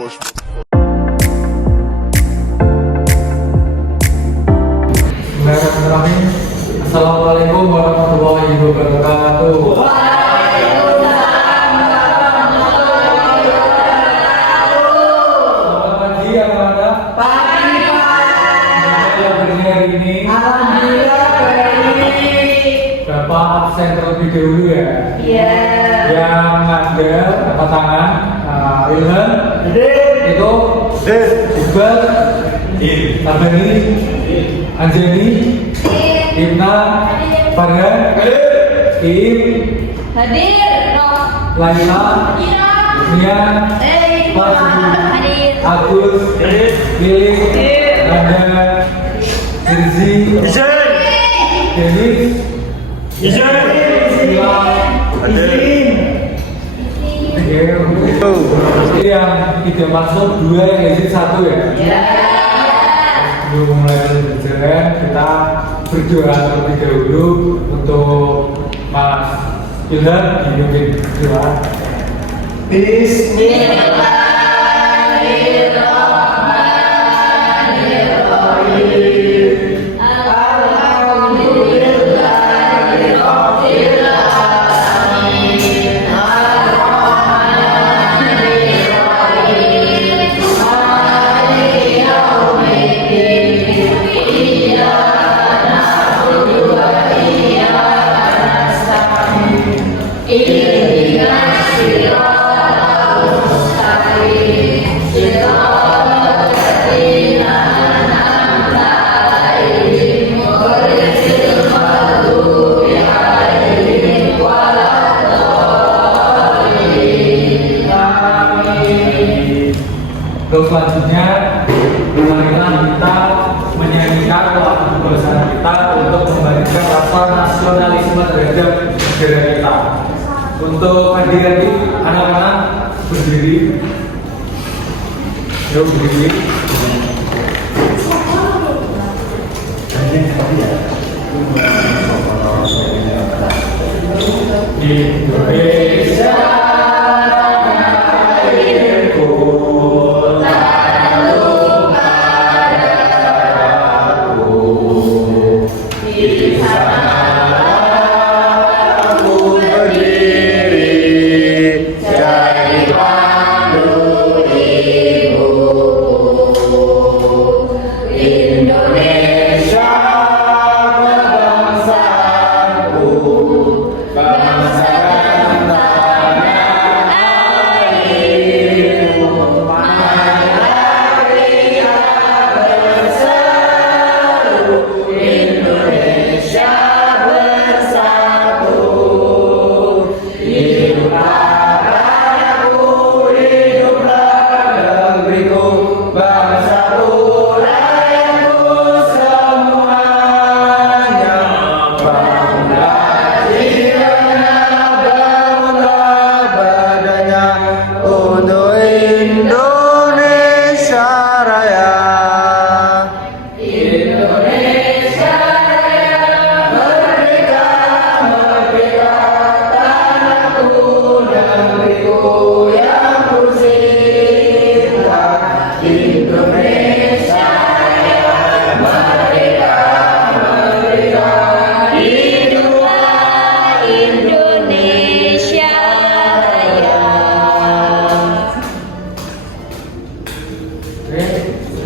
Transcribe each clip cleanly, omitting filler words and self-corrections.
much. Bismillahirrahmanirrahim. Assalamualaikum warahmatullahi wabarakatuh. Selamat pagi anak-anak. Pagi, Pak. Yang berdiri hari ini, Alhamdulillah baik. Bapak absen terlebih dahulu ya. Iya. Yang ada angkat tangan, Ilham, itu, Iqbal, Tabani, Anjani, Ibna, Farhan, Iim, Hadir. Laila, Nia, Mas, Agus, Lili, Nanda, Rizzi, Denis, Sila, Jadi yang tidak masuk 2, yang izin 1 ya. Sebelum mulai berjalan, kita berdoa terlebih dahulu untuk Mas Ilham dipimpin doa. Terus selanjutnya, marilah kita menyanyikan lagu kebangsaan kita untuk membangkitkan rasa nasionalisme terhadap negara kita. Untuk hadirin ini, anak-anak berdiri. Yuk berdiri. Indonesia.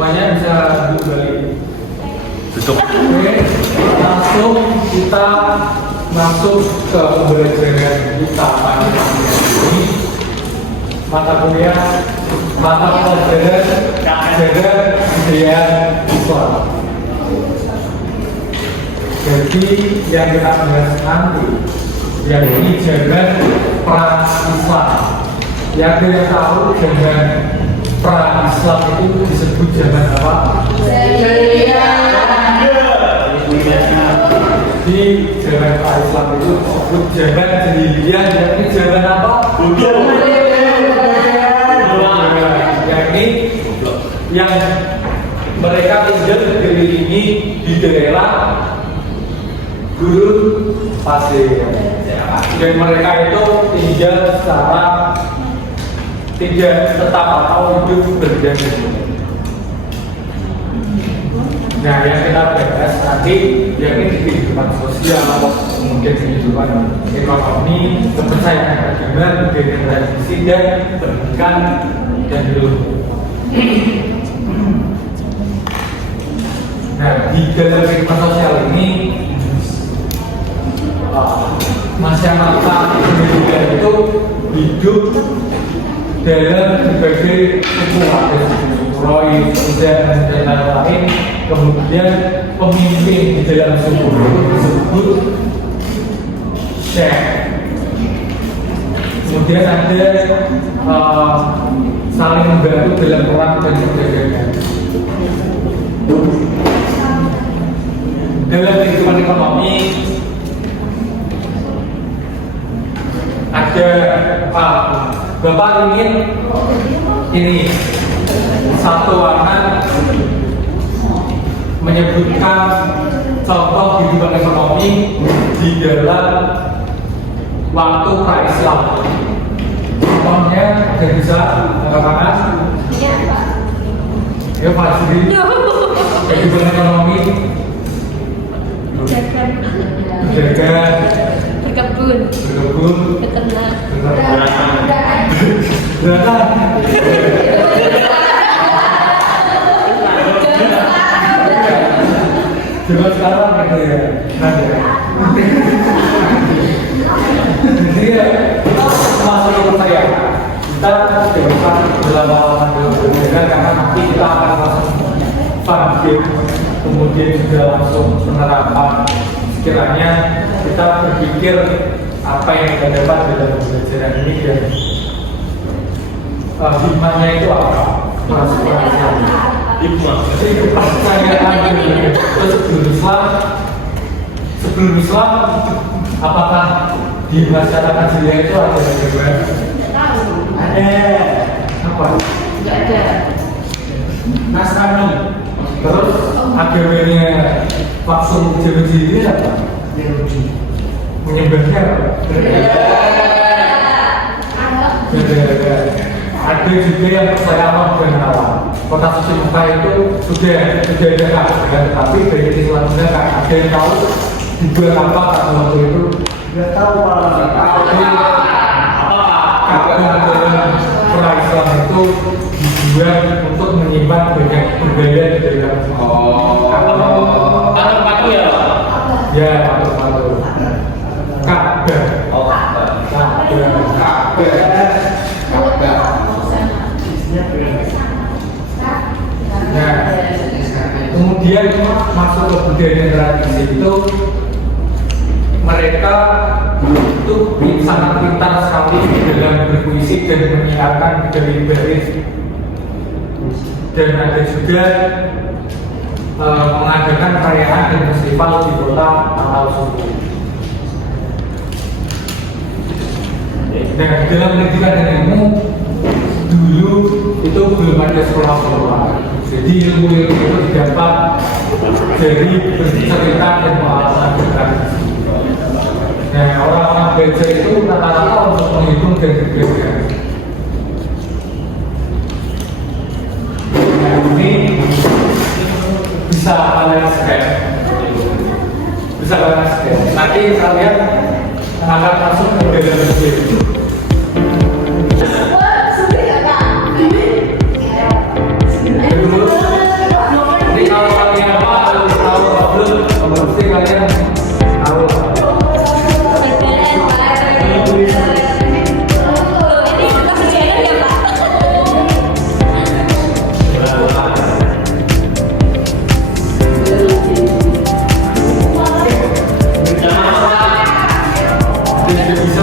Semuanya bisa duduk balik. Oke, langsung kita masuk ke pembelajaran kita pada ini. Mata kuliah, mata pelajaran ajaran budaya Islam. Jadi yang kita bahas nanti, yang ini jalan pra Islam. Yang kita tahu jalan pra Islam itu disebut zaman apa? Di zaman pra Islam itu disebut zaman jahiliyah, yakni zaman apa? Yakni yang mereka tinggal dikelilingi di daerah gurun pasir, dan mereka itu tinggal secara tidak tetap atau hidup berganti. Nah, yang kita bahas nanti yang ini di kehidupan sosial, kemudian di kehidupan ekonomi, kepercayaan agama, budaya tradisi dan pendidikan dan ilmu. Nah, di dalam kehidupan sosial ini masyarakat Indonesia itu hidup dalam berbagai suku, ada suku Roy, dan lain-lain. Kemudian pemimpin di dalam suku itu disebut Syekh. Kemudian ada saling membantu dalam perang dan perdagangan. Dalam kehidupan ekonomi ada Bapak ingin ini satu anak menyebutkan contoh kehidupan ekonomi di dalam waktu pra-Islam. Contohnya ada bisa katakan? Iya, Pak. Ya Pak Sri. Kehidupan ekonomi. Berdagang, Berkebun, beternak, coba sekarang gitu ya. Jadi ya, masuk ke saya. Kita coba dalam pengalaman dengan karena nanti kita akan langsung vaksin, kemudian juga langsung penerapan. Sekiranya kita berpikir apa yang kita dapat dalam pembelajaran ini dan hikmahnya itu apa? Hikmah. Jadi kepercayaan sebelum Islam, apakah di masyarakat Syria itu ada bagaimana? Ada. Apa? nggak ada. Nasrani. Terus agamanya langsung jadi ini apa? Menyembahnya apa? Ada juga yang percaya Allah dan Allah. Kota suci Mekah itu sudah ada kabar, tetapi dari Islamnya kan ada yang tahu dibuat apa pada waktu itu? Nggak tahu Pak. Kabar dalam pra-Islam itu dibuat untuk menyimpan banyak budaya di dalam. Patung ya Pak? Ya, patung. Kabar. Nah, kemudian masuk ke budaya tradisi itu mereka itu sangat pintar sekali dalam berpuisi dan menyiarkan dari baris, dan ada juga mengadakan perayaan dan festival di kota atau suku. Nah, dalam pendidikan dan ilmu dulu itu belum ada sekolah-sekolah. Jadi ilmu-ilmu itu didapat dari bercerita dan pengalaman tradisi. Nah, orang-orang belajar itu rata-rata untuk menghitung dan bergerak. Nah, ini bisa kalian scan. Nanti kalian akan masuk ke dalam video. Jadi kalau kalian tahu belum, pasti kalian tahu. Bisa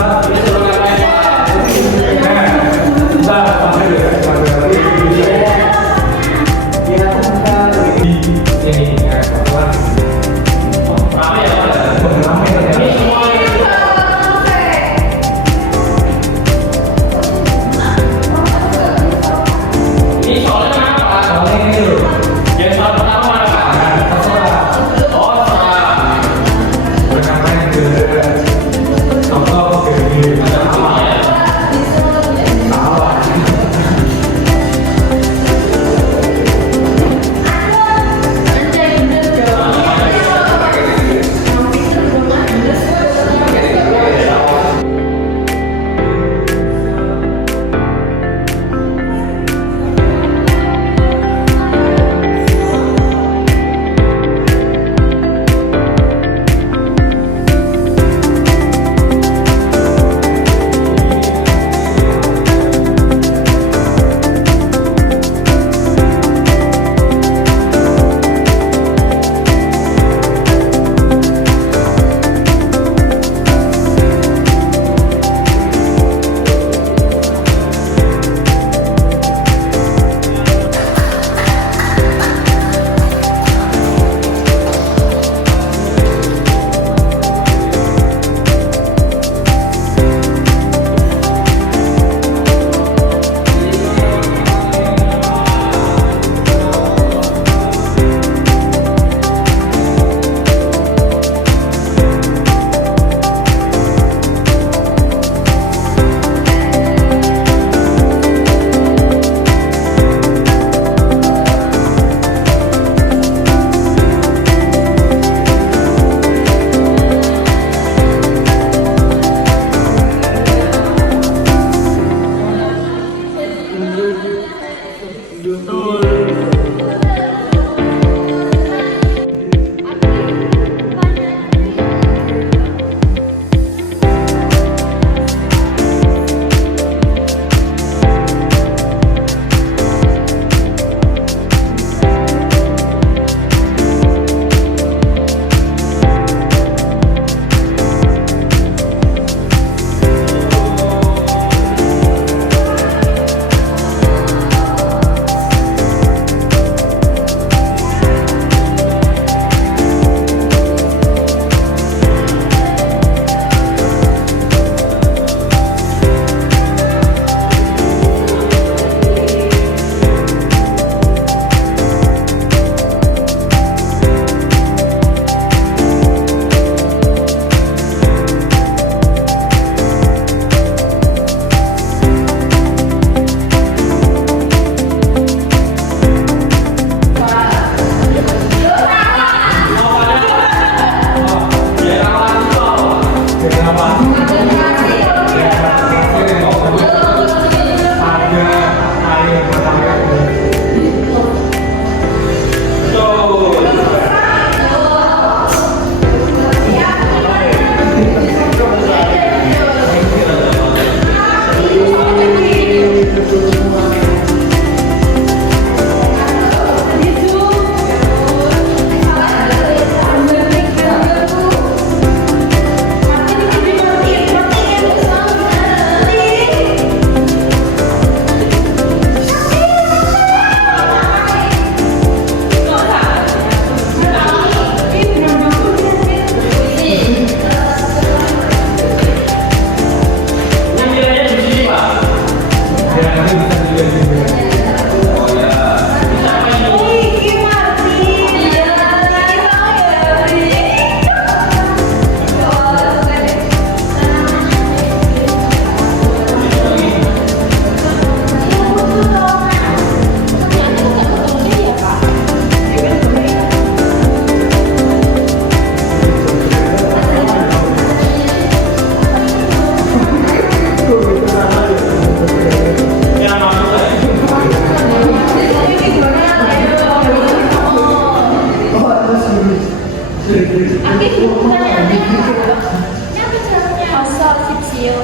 Pasal fiksil.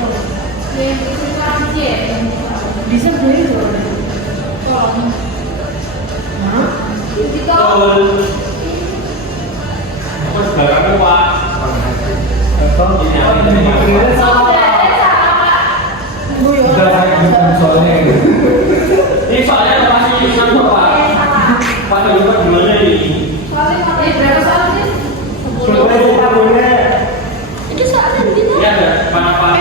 Bisa beli loh. Udah saya bikin soalnya itu. Ini soalnya ada pasti tulisan Pak. Pada lupa gimana ini? Berapa soal sih? Itu soalnya gitu. Iya ada mana-mana.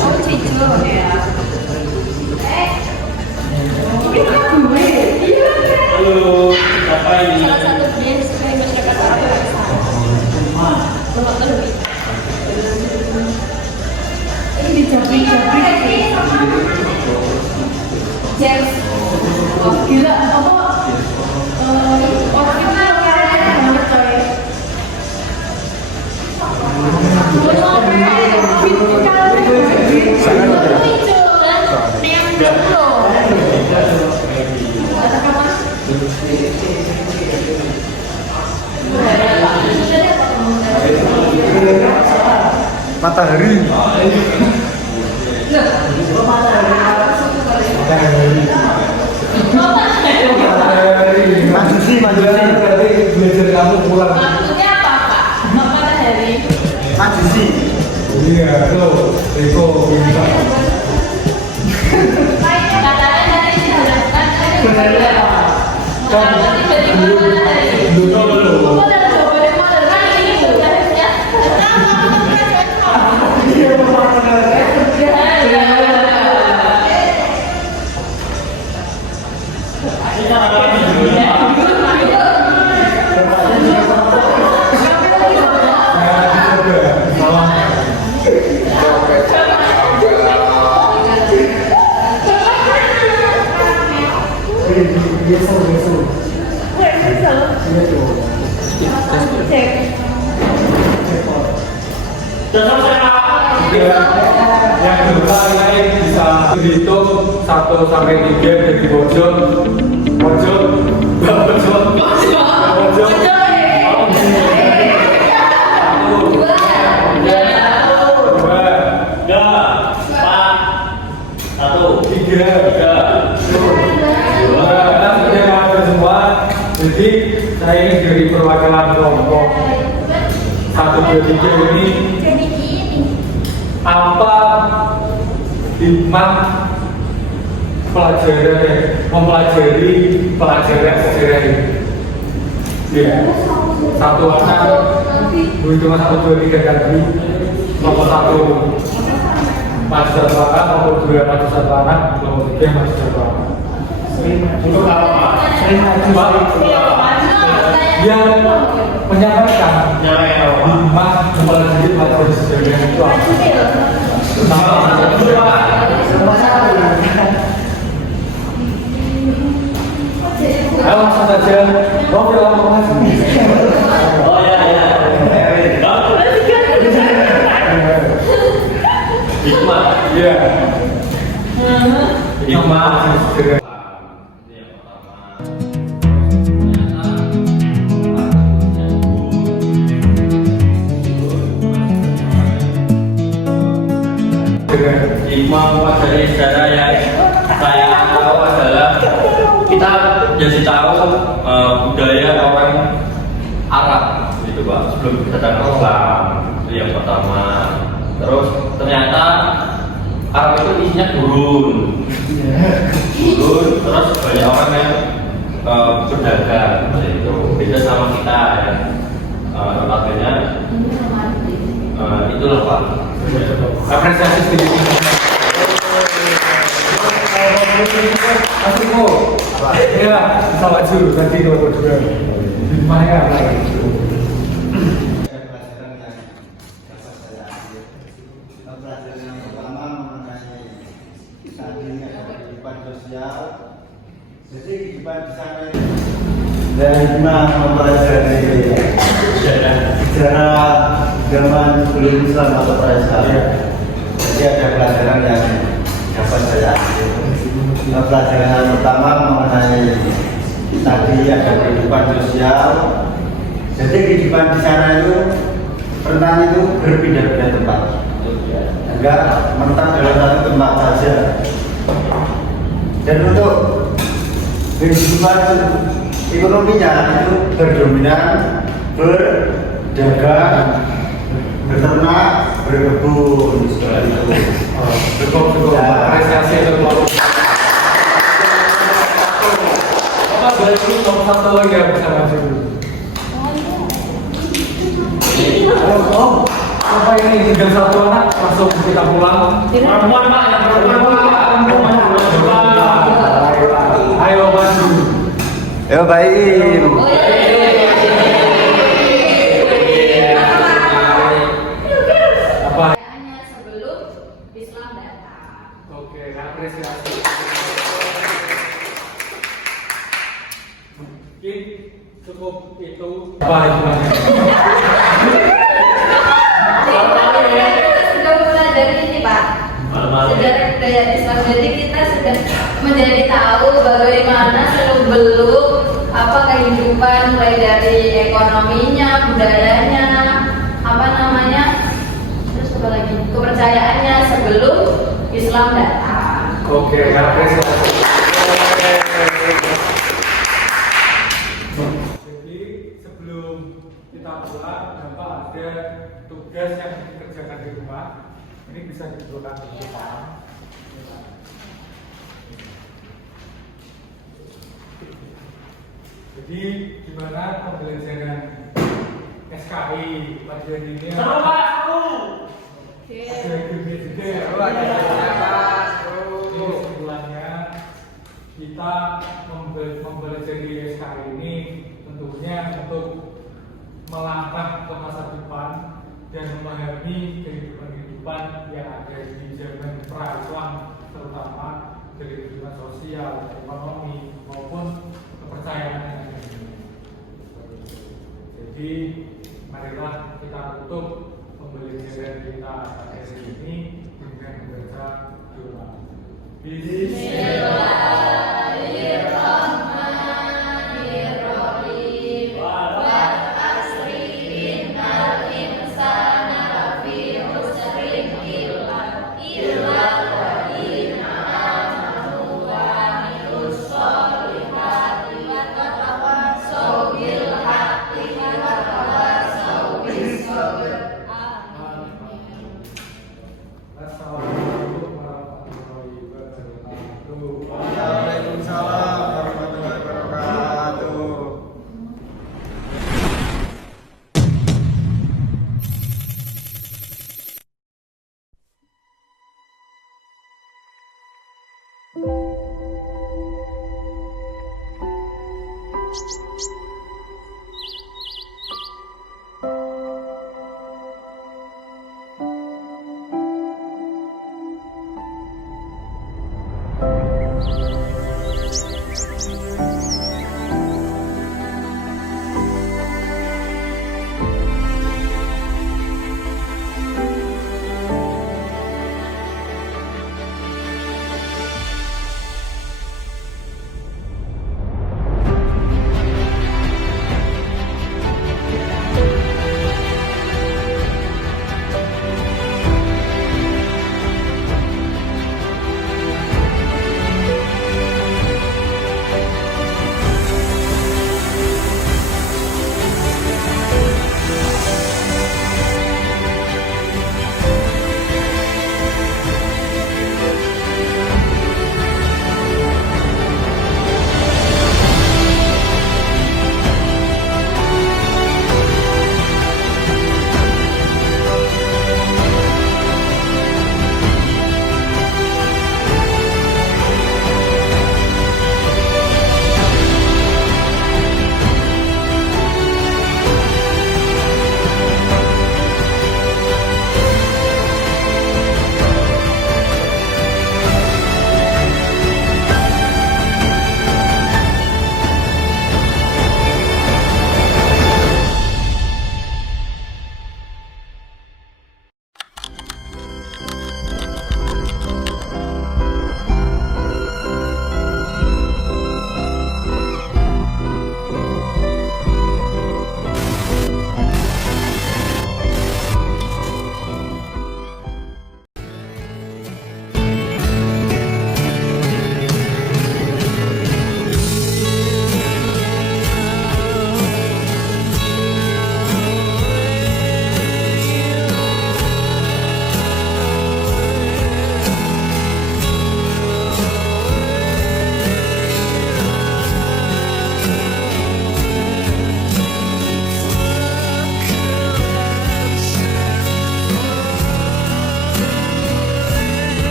Oh, cicu ya. Ini kan gue. Iya. Halo, siapa ini? Salah satu brand supaya masyarakat tahu Belum tahu. Ini dijabri-jabri. James. Oh, gila apa? Orang itu kayaknya banget coy. Matahari. Majusi. Berarti belajar kamu pulang. Maksudnya apa, Pak? Matahari. Majusi. Iya, lo, Eko bisa. Katanya dari diharapkan tiba-tiba matahari. Kok ada jawabannya matahari ini sebenarnya? Yang kedua ini bisa dihitung 1 sampai 3 dari pojok, pojok, jadi saya ini dari perwakilan kelompok 1, 2, 3 ini apa hikmah mempelajari pelajaran sejarah ini? Ya, 1 anak, cuma 1, 2, 3 tadi. Nomor 1 maju satu anak, nomor 2 maju satu anak, nomor 3 maju satu anak. Untuk apa? Yang menyampaikan hikmah mempelajari pelajaran sejarah itu apa? Ayo langsung saja, mau film apa sih? Oh ya. Hikmah. Iya. Hikmah segera. Hikmah mempelajari sejarah yang saya tahu adalah kita jadi tahu budaya orang Arab gitu Pak, sebelum kita datang Islam. Itu yang pertama. Terus ternyata Arab itu isinya gurun, terus banyak orang yang berdagang seperti itu. Beda sama kita yang notabene itulah Pak. Apresiasi sedikit. Masukmu. Ya, bisa maju nanti nomor 2. Gimana ya? Pelajaran yang pertama mengenai tadi ada kehidupan sosial. Jadi kehidupan di sana dan hikmah mempelajari sejarah zaman sebelum Islam atau pra-Islam. Jadi ada pelajaran yang dapat saya ambil. Pelajaran yang pertama mengenai tadi ada kehidupan sosial. Jadi kehidupan di sana itu rentan itu berpindah-pindah tempat, enggak menetap dalam satu tempat saja. Dan untuk kehidupan ekonominya itu berdominan berdagang, beternak, berkebun seperti itu. Cukup apresiasi untuk Bapak berarti nomor satu lagi yang bisa maju. Apa ini tinggal satu anak langsung kita pulang. Perempuan Pak, yang perempuan Pak. Ayo maju. Ya baik. Oh Apa? Kayaknya sebelum Islam datang. Oke, apresiasi. Mungkin cukup itu. Apa hitungannya? Kita sudah mulai dari ini Pak. Malam-malam. Sejarah budaya Islam, jadi kita sudah menjadi tahu bagaimana seluk-beluk apa kehidupan mulai dari ekonominya, budayanya, apa namanya, terus apa lagi, kepercayaannya sebelum Islam datang. Oke, apresiasi. Jadi sebelum kita pulang, Bapak ada tugas yang dikerjakan di rumah. Ini bisa dituliskan di depan. Jadi gimana pembelajaran SKI pagi hari ini? Seru Pak, seru. Ada gede juga ya. Ini kesimpulannya kita mempelajari SKI ini tentunya untuk melangkah ke masa depan dan memahami kehidupan yang ada di zaman pra-Islam, terutama dari kehidupan sosial, ekonomi maupun kepercayaan yang ada. Jadi marilah kita tutup pembelajaran kita hari ini dengan membaca doa. Bismillahirrahmanirrahim.